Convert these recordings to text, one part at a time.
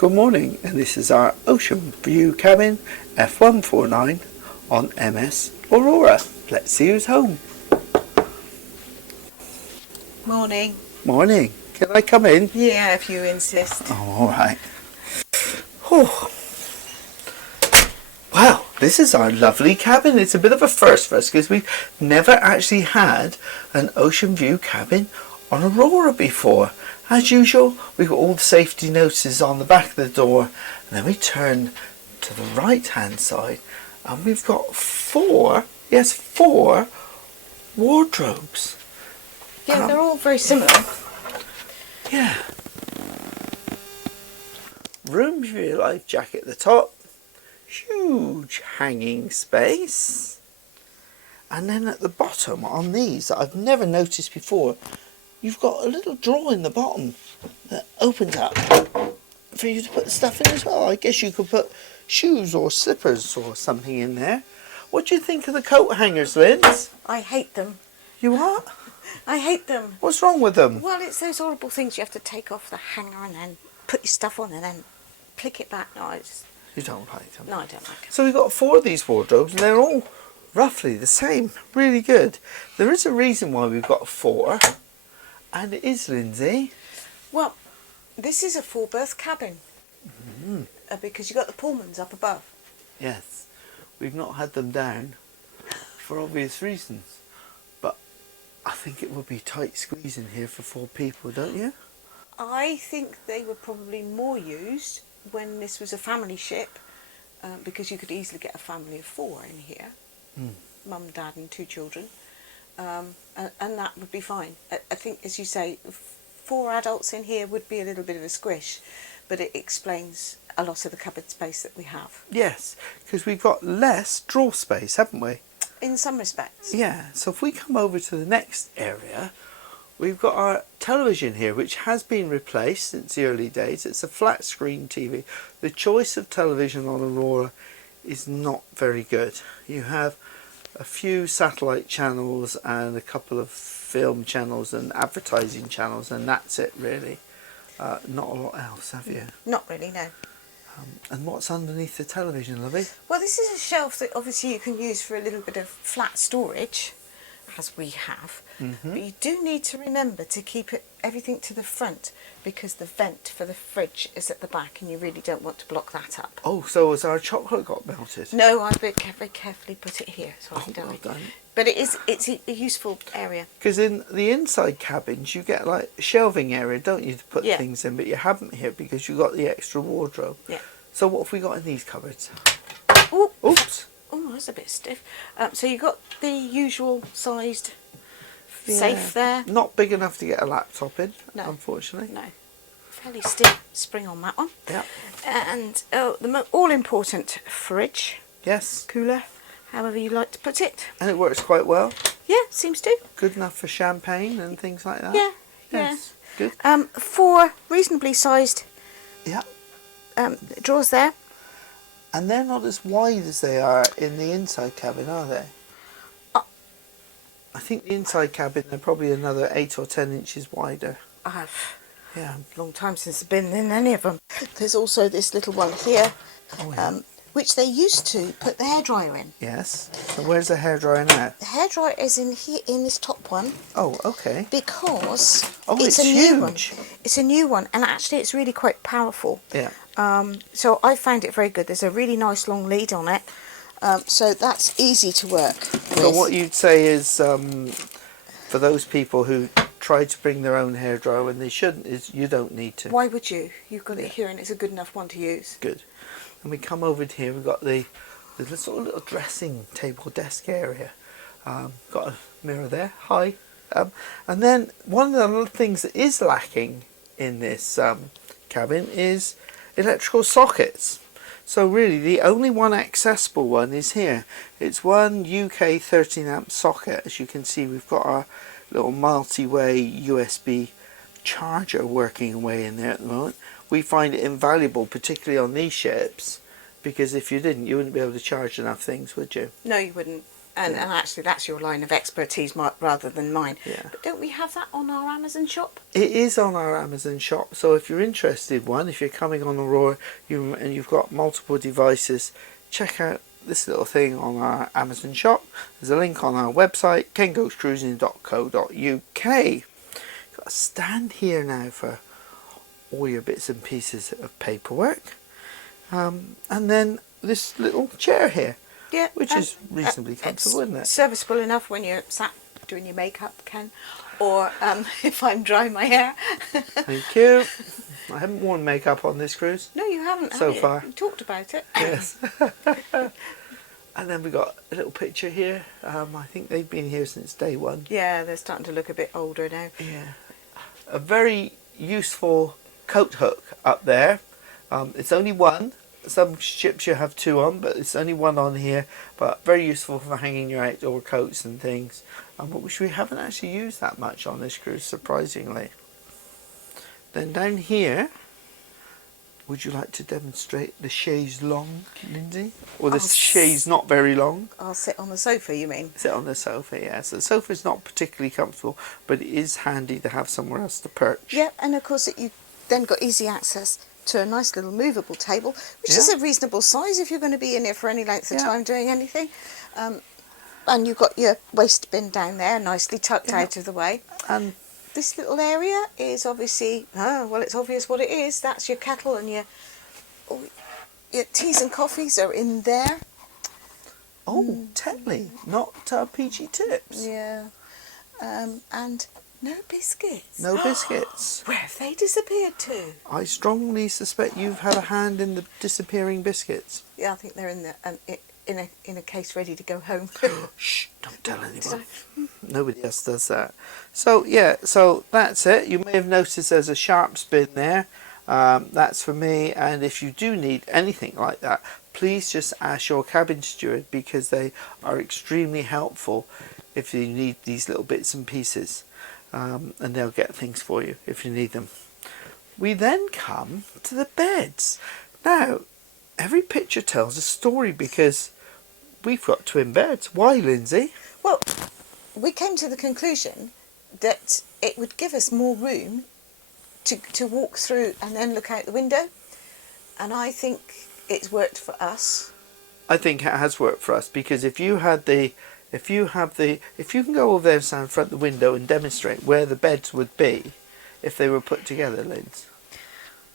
Good morning, and this is our ocean view cabin F149 on MS Aurora. Let's see who's home. Morning. Morning. Can I come in? Yeah, if you insist. Oh, all right. Oh. Wow, this is our lovely cabin. It's a bit of a first for us because we've never actually had an ocean view cabin on Aurora before. As usual, we've got all the safety notices on the back of the door, and then we turn to the right hand side and we've got four wardrobes. Yeah, they're all very similar. Yeah. Room for your life jacket at the top. Huge hanging space. And then at the bottom on these that I've never noticed before, you've got a little drawer in the bottom that opens up for you to put the stuff in as well. I guess you could put shoes or slippers or something in there. What do you think of the coat hangers, Linz? I hate them. You what? I hate them. What's wrong with them? Well, it's those horrible things you have to take off the hanger and then put your stuff on and then plick it back. No, You don't like them? No, I don't like them. So we've got four of these wardrobes and they're all roughly the same. Really good. There is a reason why we've got four, and it is, Lindsay. Well, this is a four-berth cabin because you've got the Pullmans up above. Yes, we've not had them down for obvious reasons, but I think it would be tight squeeze in here for four people, don't you? I think they were probably more used when this was a family ship because you could easily get a family of four in here. Mum, dad and two children, and that would be fine. I think, as you say, four adults in here would be a little bit of a squish, but it explains a lot of the cupboard space that we have. Yes, because we've got less drawer space, haven't we? In some respects. Yeah, so if we come over to the next area, we've got our television here, which has been replaced since the early days. It's a flat screen TV. The choice of television on Aurora is not very good. You have a few satellite channels and a couple of film channels and advertising channels, and that's it really. Not a lot else, have you? Not really, no. And what's underneath the television, lovey? Well, this is a shelf that obviously you can use for a little bit of flat storage, as we have, but you do need to remember to keep everything to the front because the vent for the fridge is at the back and you really don't want to block that up. Oh, so has our chocolate got melted? No, I very carefully put it here so I can well done. But it's a useful area. Because in the inside cabins you get like a shelving area, don't you, to put things in, but you haven't here because you got the extra wardrobe. Yeah. So what have we got in these cupboards? Ooh. Oops. Oh, that's a bit stiff. So you've got the usual sized safe there. Not big enough to get a laptop in, No. unfortunately. No. Fairly stiff spring on that one. Yeah. And the all-important fridge. Yes. Cooler, however you like to put it. And it works quite well. Yeah, seems to. Good enough for champagne and things like that. Yeah, Yes. Good. Four reasonably sized Yeah. drawers there. And they're not as wide as they are in the inside cabin, are they? I think the inside cabin, they're probably another 8 or 10 inches wider. Yeah. Long time since I've been in any of them. There's also this little one here, which they used to put the hairdryer in. Yes. So where's the hairdryer now? The hairdryer is in here, in this top one. Oh, okay. Because it's a new one. huge. It's a new one, and actually it's really quite powerful. Yeah. So I found it very good. There's a really nice long lead on it, so that's easy to work with. So what you'd say is, for those people who try to bring their own hairdryer when they shouldn't, is you don't need to. Why would you? You've got it here, and it's a good enough one to use. Good. And we come over here. We've got the sort of little dressing table desk area. Got a mirror there. Hi. And then one of the little things that is lacking in this cabin is electrical sockets. So really the only one accessible one is here. It's one UK 13 amp socket. As you can see, we've got our little multi-way USB charger working away in there at the moment. We find it invaluable, particularly on these ships, because if you didn't, you wouldn't be able to charge enough things, would you? No, you wouldn't. And actually, that's your line of expertise rather than mine. Yeah. But don't we have that on our Amazon shop? It is on our Amazon shop. So if you're interested, if you're coming on Aurora and you've got multiple devices, check out this little thing on our Amazon shop. There's a link on our website, kengoescruising.co.uk. Got a stand here now for all your bits and pieces of paperwork. And then this little chair here. Yeah, which is reasonably comfortable, isn't it? Serviceable enough when you're sat doing your makeup, Ken, or if I'm drying my hair. Thank you. I haven't worn makeup on this cruise. No, you haven't. So have you? far. We talked about it. Yes. And then we got a little picture here. I think they've been here since day one. Yeah, they're starting to look a bit older now. Yeah. A very useful coat hook up there. It's only one. Some ships you have two on, but it's only one on here. But very useful for hanging your outdoor coats and things. Which we haven't actually used that much on this cruise, surprisingly. Then down here, would you like to demonstrate the chaise longue, Lindsay? Or the chaise not very long? I'll sit on the sofa, you mean? Sit on the sofa, yes. The sofa's not particularly comfortable, but it is handy to have somewhere else to perch. Yeah, and of course you've then got easy access to a nice little movable table, which is a reasonable size if you're going to be in here for any length of time doing anything. And you've got your waste bin down there, nicely tucked out of the way. And this little area is obviously, it's obvious what it is. That's your kettle and your teas and coffees are in there. Oh, Tetley, not PG Tips. Yeah. And no biscuits. No biscuits. Where have they disappeared to? I strongly suspect you've had a hand in the disappearing biscuits. Yeah, I think they're in the in a case ready to go home. Shh, don't tell anyone. Nobody else does that. So, so that's it. You may have noticed there's a sharps bin there. That's for me. And if you do need anything like that, please just ask your cabin steward, because they are extremely helpful if you need these little bits and pieces. And they'll get things for you if you need them. We then come to the beds. Now, every picture tells a story, because we've got twin beds. Why, Lindsay? Well, we came to the conclusion that it would give us more room to walk through and then look out the window. And I think it's worked for us. I think it has worked for us, because if you can go over there and stand in front of the window and demonstrate where the beds would be if they were put together, Linz.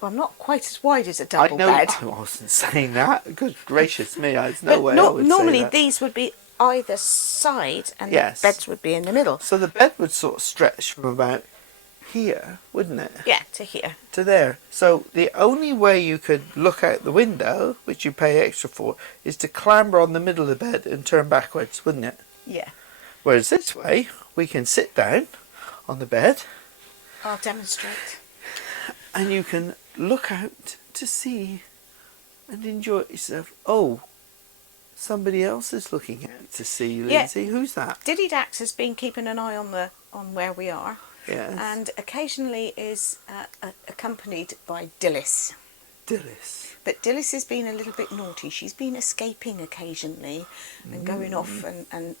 Well, I'm not quite as wide as a double bed. I wasn't saying that. Good gracious me, there's no way I would normally say that. these would be either side and Yes. the beds would be in the middle. So the bed would sort of stretch from about here, wouldn't it? Yeah, to here. To there. So the only way you could look out the window, which you pay extra for, is to clamber on the middle of the bed and turn backwards, wouldn't it? Yeah. Whereas this way, we can sit down on the bed. I'll demonstrate. And you can look out to see and enjoy yourself. Oh, somebody else is looking out to see you, Lindsay. Who's that? Diddy Dax has been keeping an eye on where we are. Yes. And occasionally is accompanied by Dillis. Dillis. But Dillis has been a little bit naughty. She's been escaping occasionally and going off and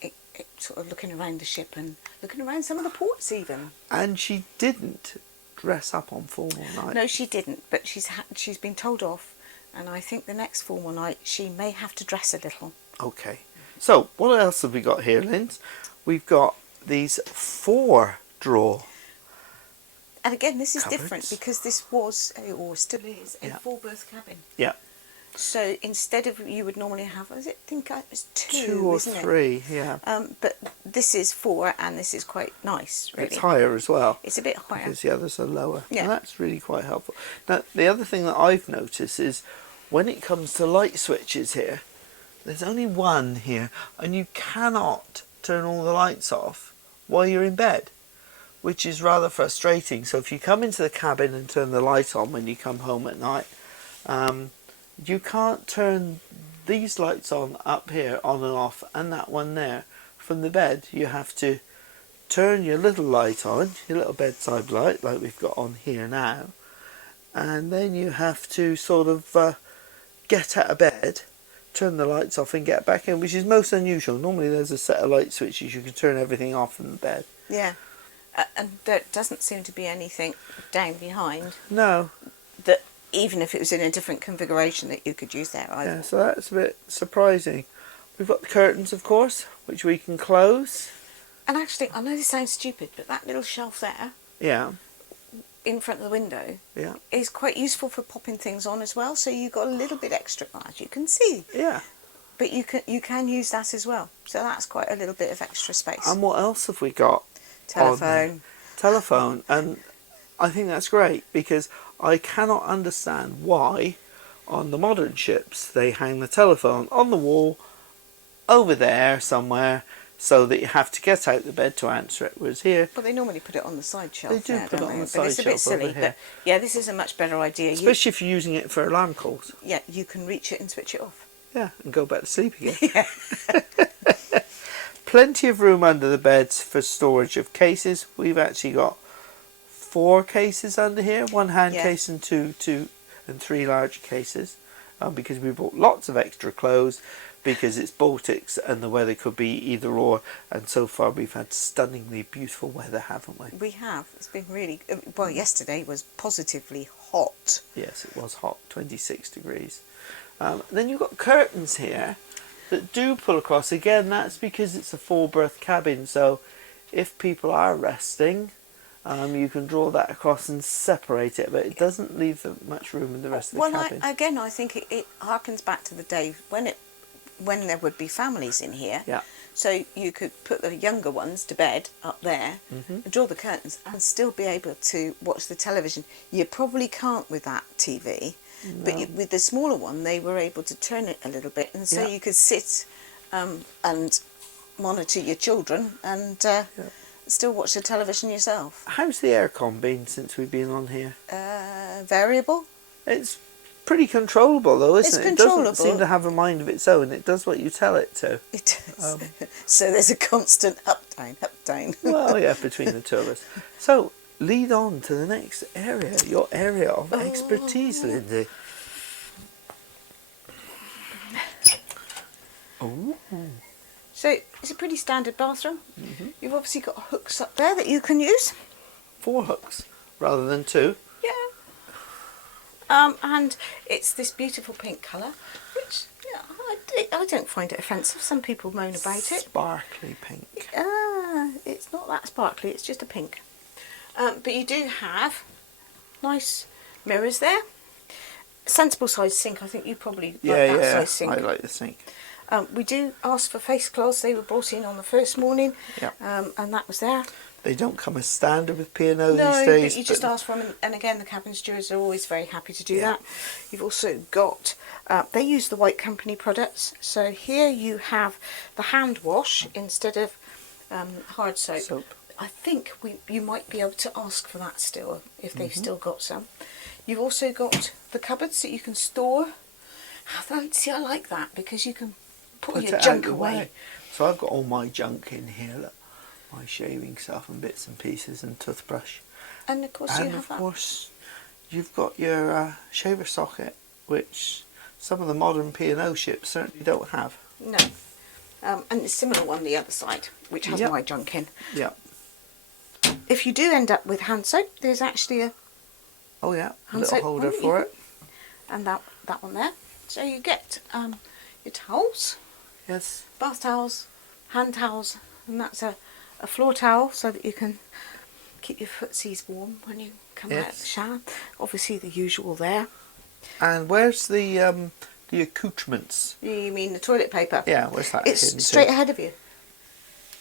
sort of looking around the ship and looking around some of the ports even. And she didn't dress up on formal night. No, she didn't. But she's been told off, and I think the next formal night she may have to dress a little. Okay. So what else have we got here, Linz? We've got these 4-drawer. And again, this is cupboards. different because this was, or still is, a 4-berth cabin. Yeah. So instead of, you would normally have, it was 2, 2 or isn't 3, yeah. But this is 4, and this is quite nice, really. It's higher as well. It's a bit higher. Because the others are lower. Yeah. And that's really quite helpful. Now, the other thing that I've noticed is when it comes to light switches here, there's only one here, and you cannot turn all the lights off while you're in bed, which is rather frustrating. So if you come into the cabin and turn the light on when you come home at night, you can't turn these lights on up here, on and off, and that one there from the bed. You have to turn your little light on, your little bedside light, like we've got on here now, and then you have to sort of get out of bed, turn the lights off and get back in, which is most unusual. Normally there's a set of light switches, you can turn everything off in the bed. Yeah. And there doesn't seem to be anything down behind. No. That even if it was in a different configuration that you could use there either. Yeah, so that's a bit surprising. We've got the curtains, of course, which we can close. And actually, I know this sounds stupid, but that little shelf there, Yeah. in front of the window, Yeah. is quite useful for popping things on as well. So you've got a little bit extra, as you can see. Yeah. But you can use that as well. So that's quite a little bit of extra space. And what else have we got? Telephone. Telephone. And I think that's great, because I cannot understand why on the modern ships they hang the telephone on the wall over there somewhere, so that you have to get out the bed to answer it. Whereas here, Well, they normally put it on the side shelf. they do there, put it don't on they? the But side it's a bit shelf over silly. here. But yeah, this is a much better idea. Especially if you're using it for alarm calls. You can reach it and switch it off. Yeah, and go back to sleep again. Yeah. Plenty of room under the beds for storage of cases. We've actually got 4 cases under here, 1 hand Yeah. case and 2 and 3 larger cases, because we bought lots of extra clothes, because it's Baltics and the weather could be either or, and so far we've had stunningly beautiful weather, haven't we? We have. It's been really... Well, yesterday was positively hot. Yes, it was hot, 26 degrees. Then you've got curtains here that do pull across. Again, that's because it's a 4-berth cabin, so if people are resting, you can draw that across and separate it, but it doesn't leave much room in the rest of the cabin. Again, I think it harkens back to the day when there would be families in here. Yeah. So you could put the younger ones to bed up there, and draw the curtains, and still be able to watch the television. You probably can't with that TV, but with the smaller one, they were able to turn it a little bit, and so you could sit and monitor your children and still watch the television yourself. How's the aircon been since we've been on here? Variable. It's pretty controllable though, isn't it? Controllable. It doesn't seem to have a mind of its own. It does what you tell it to. It does. So there's a constant up, down. Well, yeah, between the two of us. So, lead on to the next area, your area of expertise, Lindsay. Oh. So it's a pretty standard bathroom. You've obviously got hooks up there that you can use. 4 hooks rather than 2. Yeah. And it's this beautiful pink colour, which I don't find it offensive. Some people moan about it. Sparkly pink. It's not that sparkly, it's just a pink. But you do have nice mirrors there. Sensible size sink. I think you probably like that size sink. I like the sink. We do ask for face cloths. They were brought in on the first morning, Yeah. and that was there. They don't come as standard with P&O No, these days. but you just ask for them, and again, the cabin stewards are always very happy to do that. You've also got, they use the White Company products, so here you have the hand wash instead of hard soap. I think you might be able to ask for that still, if they've still got some. You've also got the cupboards that you can store. See, I like that, because you can put your junk away. So I've got all my junk in here, look. My shaving stuff and bits and pieces and toothbrush. And of course you've got your shaver socket, which some of the modern P&O ships certainly don't have. No. And a similar one the other side, which has my junk in. Yeah. If you do end up with hand soap, there's actually a little holder for it. And that one there. So you get your towels. Yes. Bath towels, hand towels, and that's a floor towel so that you can keep your footsies warm when you come out of the shower. Obviously the usual there. And where's the accoutrements? You mean the toilet paper? Yeah, where's that? It's straight ahead of you.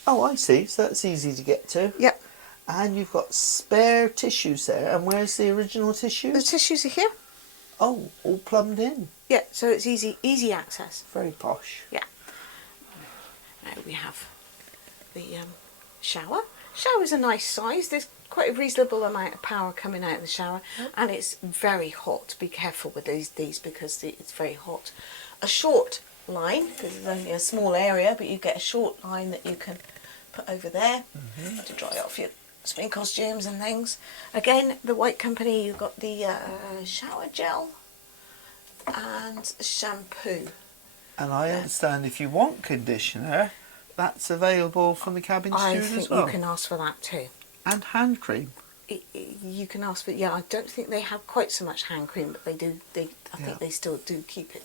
Oh, I see. So that's easy to get to. Yep. And you've got spare tissues there. And where's the original tissues? The tissues are here. Oh, all plumbed in. Yeah, so it's easy access. Very posh. Yeah. Now we have the shower. Shower's a nice size. There's quite a reasonable amount of power coming out of the shower, and it's very hot. Be careful with these because it's very hot. A short line, because it's only a small area, but you get a short line that you can put over there to dry off your swim costumes and things. Again, the White Company, you've got the shower gel and shampoo. And I understand if you want conditioner, that's available from the cabin I steward think as well. you can ask for that too. And hand cream. You can ask for, yeah, I don't think they have quite so much hand cream, but they do, I think they still do keep it.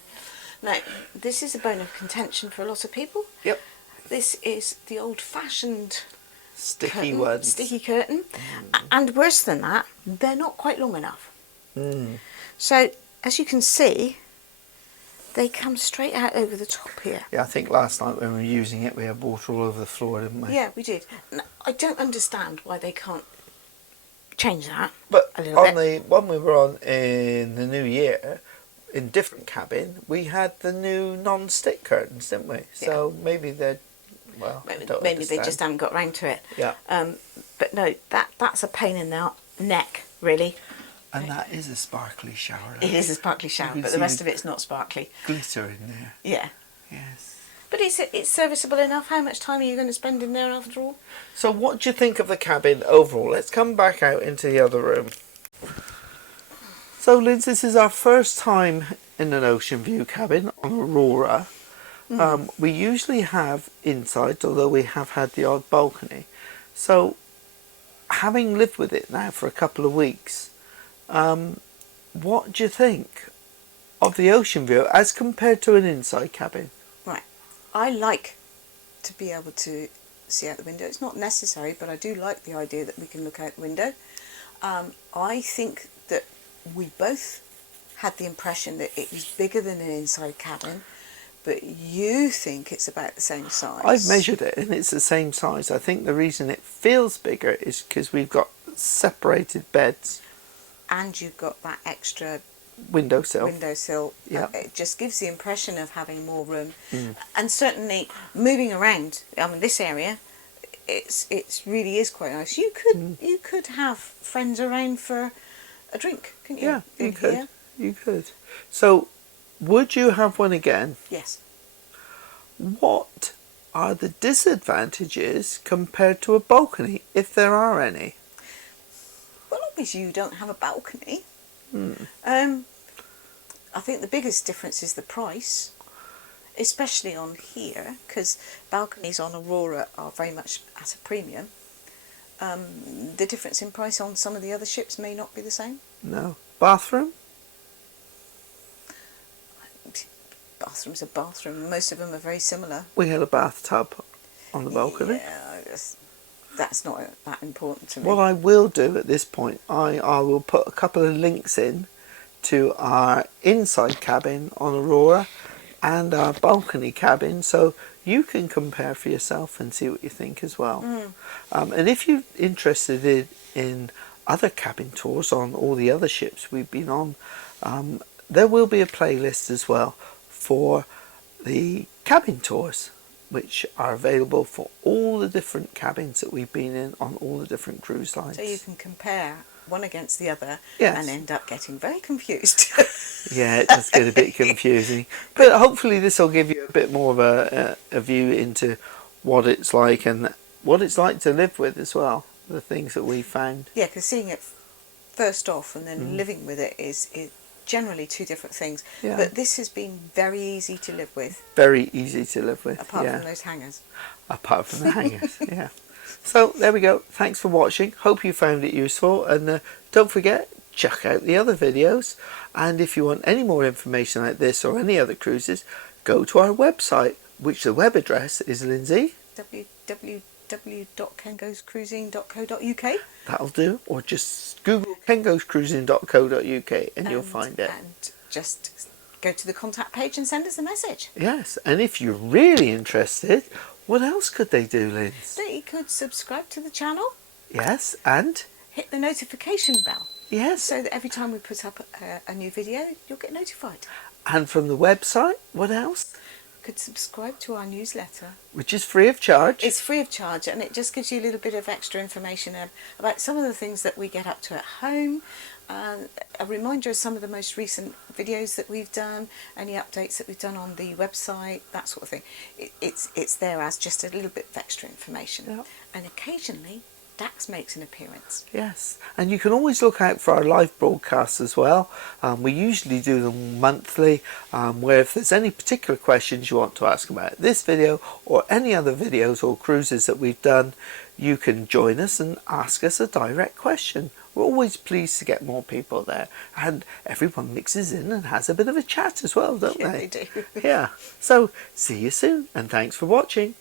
Now, this is a bone of contention for a lot of people. Yep. This is the old-fashioned Sticky curtain. And worse than that, they're not quite long enough. So, as you can see, they come straight out over the top here. Yeah, I think last night when we were using it, we had water all over the floor, didn't we? Yeah, we did. Now, I don't understand why they can't change that. But a little on bit. the one we were on in the new year, in different cabin, we had the new non-stick curtains, didn't we? So maybe they're, well, I don't maybe they understand. just haven't got round to it. Yeah. But no, that's a pain in the neck, really. And that is a sparkly shower. It is a sparkly shower, can but the see rest of it's not sparkly. Glitter in there. Yeah. Yes. But it's serviceable enough. How much time are you going to spend in there after all? So what do you think of the cabin overall? Let's come back out into the other room. So Liz, this is our first time in an ocean view cabin on Aurora. We usually have inside, although we have had the odd balcony. So having lived with it now for a couple of weeks, what do you think of the ocean view as compared to an inside cabin? Right. I like to be able to see out the window. It's not necessary, but I do like the idea that we can look out the window. I think that we both had the impression that it was bigger than an inside cabin, but you think it's about the same size. I've measured it and it's the same size. I think the reason it feels bigger is because we've got separated beds. And you've got that extra windowsill. Yeah. It just gives the impression of having more room. And certainly moving around, I mean, this area, it's really is quite nice. You could have friends around for a drink, couldn't you? Yeah, you could. Here? You could. So, would you have one again? Yes. What are the disadvantages compared to a balcony, if there are any? Well, obviously you don't have a balcony. I think the biggest difference is the price, especially on here, because balconies on Aurora are very much at a premium. The difference in price on some of the other ships may not be the same. No. Bathroom? Bathroom's a bathroom. Most of them are very similar. We had a bathtub on the balcony. Yeah, that's not that important to me. What I will do at this point, I will put a couple of links in to our inside cabin on Aurora and our balcony cabin, so you can compare for yourself and see what you think as well. And if you're interested in other cabin tours on all the other ships we've been on, there will be a playlist as well for the cabin tours, which are available for all the different cabins that we've been in on all the different cruise lines. So you can compare one against the other Yes. and end up getting very confused. Yeah, it does get a bit confusing. But hopefully this will give you a bit more of a view into what it's like and what it's like to live with as well, the things that we found. Yeah, because seeing it first off and then living with it is generally two different things. Yeah. But this has been very easy to live with. Very easy to live with. Apart from those hangers. Apart from the hangers, yeah. So there we go. Thanks for watching. Hope you found it useful. And don't forget, check out the other videos. And if you want any more information like this or any other cruises, go to our website, which the web address is, Lindsay? www.kengoscruising.co.uk. That'll do. Or just Google kengoscruising.co.uk and you'll find it. And just go to the contact page and send us a message. Yes, and if you're really interested, what else could they do, Linz? They could subscribe to the channel. Yes, and? Hit the notification bell. Yes. So that every time we put up a new video, you'll get notified. And from the website, what else? Could subscribe to our newsletter. Which is free of charge. It's free of charge, and it just gives you a little bit of extra information about some of the things that we get up to at home, a reminder of some of the most recent videos that we've done, any updates that we've done on the website, that sort of thing. It's there as just a little bit of extra information. Yeah. And occasionally Dax makes an appearance. Yes, and you can always look out for our live broadcasts as well. We usually do them monthly, where if there's any particular questions you want to ask about this video or any other videos or cruises that we've done, you can join us and ask us a direct question. We're always pleased to get more people there, and everyone mixes in and has a bit of a chat as well, don't Yeah, they? they do. Yeah, so see you soon, and thanks for watching.